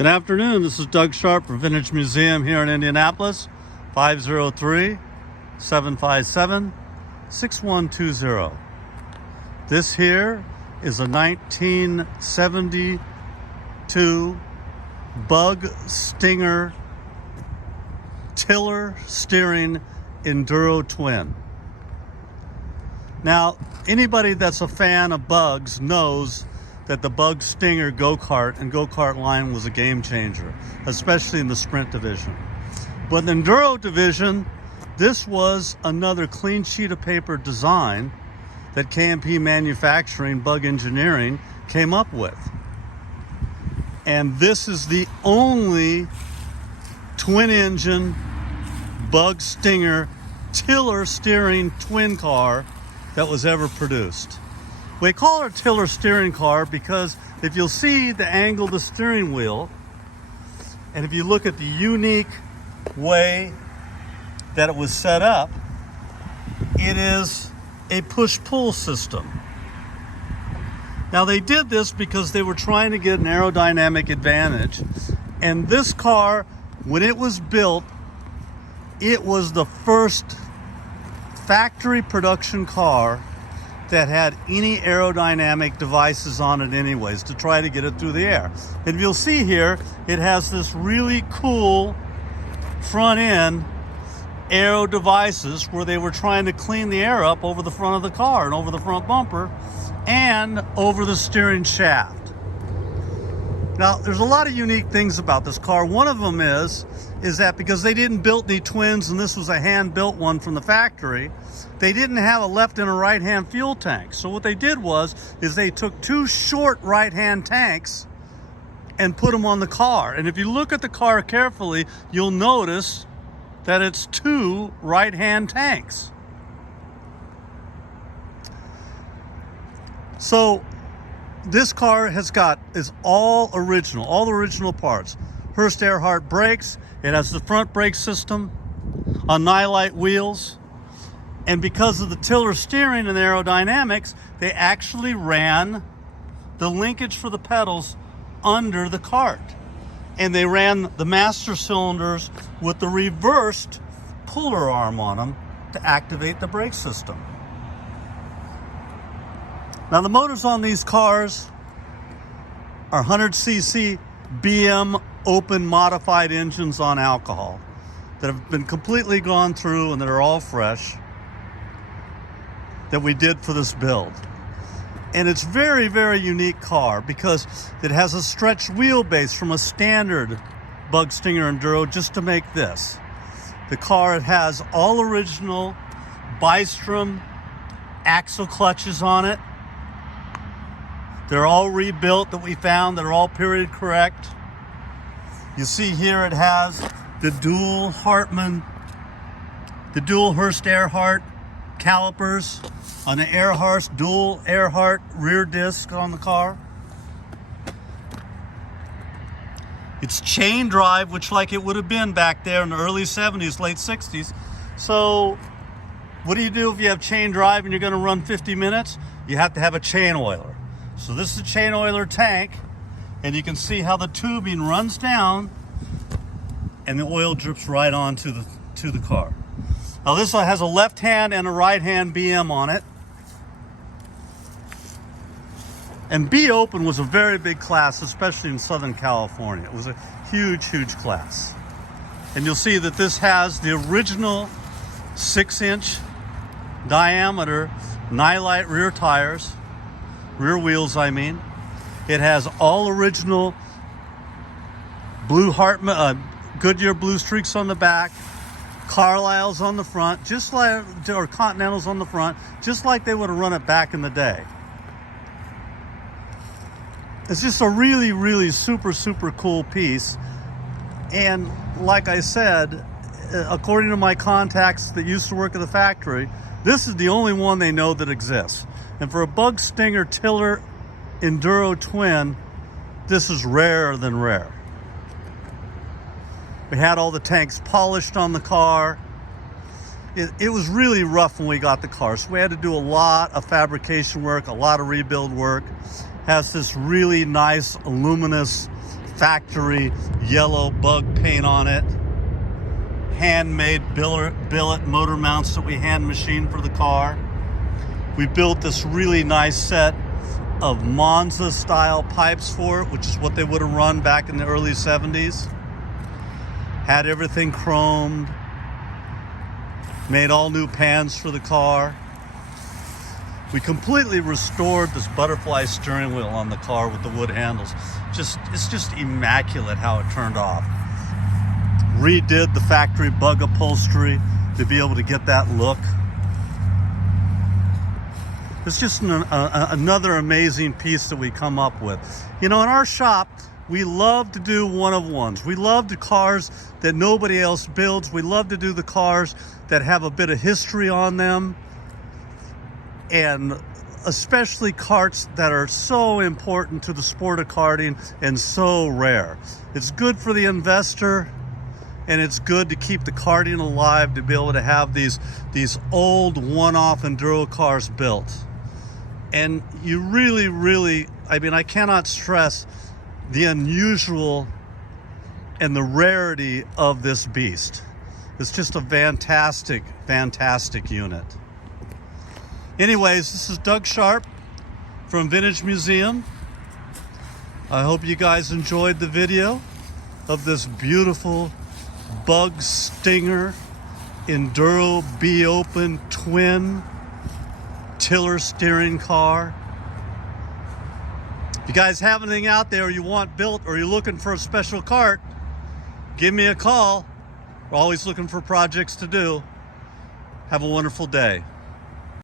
Good afternoon, this is Doug Sharp from Vintage Museum here in Indianapolis, 503-757-6120. This here is a 1972 Bug Stinger tiller steering Enduro twin. Now, anybody that's a fan of bugs knows that the Bug Stinger go-kart and go-kart line was a game changer, especially in the sprint division. But in the Enduro division, this was another clean sheet of paper design that K&P Manufacturing, Bug Engineering came up with. And this is the only twin-engine Bug Stinger tiller steering twin car that was ever produced. We call it a tiller steering car because if you'll see the angle of the steering wheel, and if you look at the unique way that it was set up, it is a push-pull system. Now they did this because they were trying to get an aerodynamic advantage, and this car, when it was built, it was the first factory production car that had any aerodynamic devices on it anyways to try to get it through the air. And you'll see here, it has this really cool front end aero devices where they were trying to clean the air up over the front of the car and over the front bumper and over the steering shaft. Now, there's a lot of unique things about this car. One of them is that because they didn't build any twins and this was a hand-built one from the factory, they didn't have a left and a right-hand fuel tank. So what they did is they took two short right-hand tanks and put them on the car. And if you look at the car carefully, you'll notice that it's two right-hand tanks. So this car is all the original parts. Hurst Earhart brakes. It has the front brake system on nylite wheels. And because of the tiller steering and the aerodynamics, they actually ran the linkage for the pedals under the kart. And they ran the master cylinders with the reversed puller arm on them to activate the brake system. Now the motors on these cars are 100cc BM open modified engines on alcohol that have been completely gone through and that are all fresh, that we did for this build. And it's very, very unique car because it has a stretched wheelbase from a standard Bug Stinger Enduro just to make this. The car, it has all original Bystrom axle clutches on it. They're all rebuilt that we found. They're all period correct. You see here it has the dual Hurst Earhart calipers on the dual Earhart rear disc on the car. It's chain drive, which like it would have been back there in the early 70s, late 60s. So what do you do if you have chain drive and you're going to run 50 minutes? You have to have a chain oiler. So this is a chain oiler tank, and you can see how the tubing runs down and the oil drips right onto the car. Now this one has a left hand and a right hand BM on it. And B Open was a very big class, especially in Southern California. It was a huge, huge class. And you'll see that this has the original 6-inch diameter nylite rear tires, rear wheels I mean. It has all original Goodyear blue streaks on the back, Carlisle's on the front, or Continentals on the front, just like they would have run it back in the day. It's just a really, really super, super cool piece. And like I said, according to my contacts that used to work at the factory, this is the only one they know that exists. And for a Bug Stinger tiller Enduro twin, this is rarer than rare. We had all the tanks polished on the car. It was really rough when we got the car, so we had to do a lot of fabrication work, a lot of rebuild work. Has this really nice luminous factory yellow bug paint on it. Handmade billet motor mounts that we hand machined for the car. We built this really nice set of Monza style pipes for it, which is what they would have run back in the early 70s. Had everything chromed. Made all new pans for the car. We completely restored this butterfly steering wheel on the car with the wood handles. It's just immaculate how it turned off. Redid the factory bug upholstery to be able to get that look. It's just another amazing piece that we come up with. You know, in our shop, we love to do one-of-ones. We love the cars that nobody else builds. We love to do the cars that have a bit of history on them. And especially karts that are so important to the sport of karting and so rare. It's good for the investor, and it's good to keep the karting alive, to be able to have these old one-off enduro cars built. And you really, I mean, I cannot stress the unusual and the rarity of this beast. It's just a fantastic unit. Anyways, this is Doug Sharp from Vintage Museum. I hope you guys enjoyed the video of this beautiful Bug Stinger Enduro B-Open twin tiller steering car. If you guys have anything out there you want built, or you're looking for a special kart, give me a call. We're always looking for projects to do. Have a wonderful day.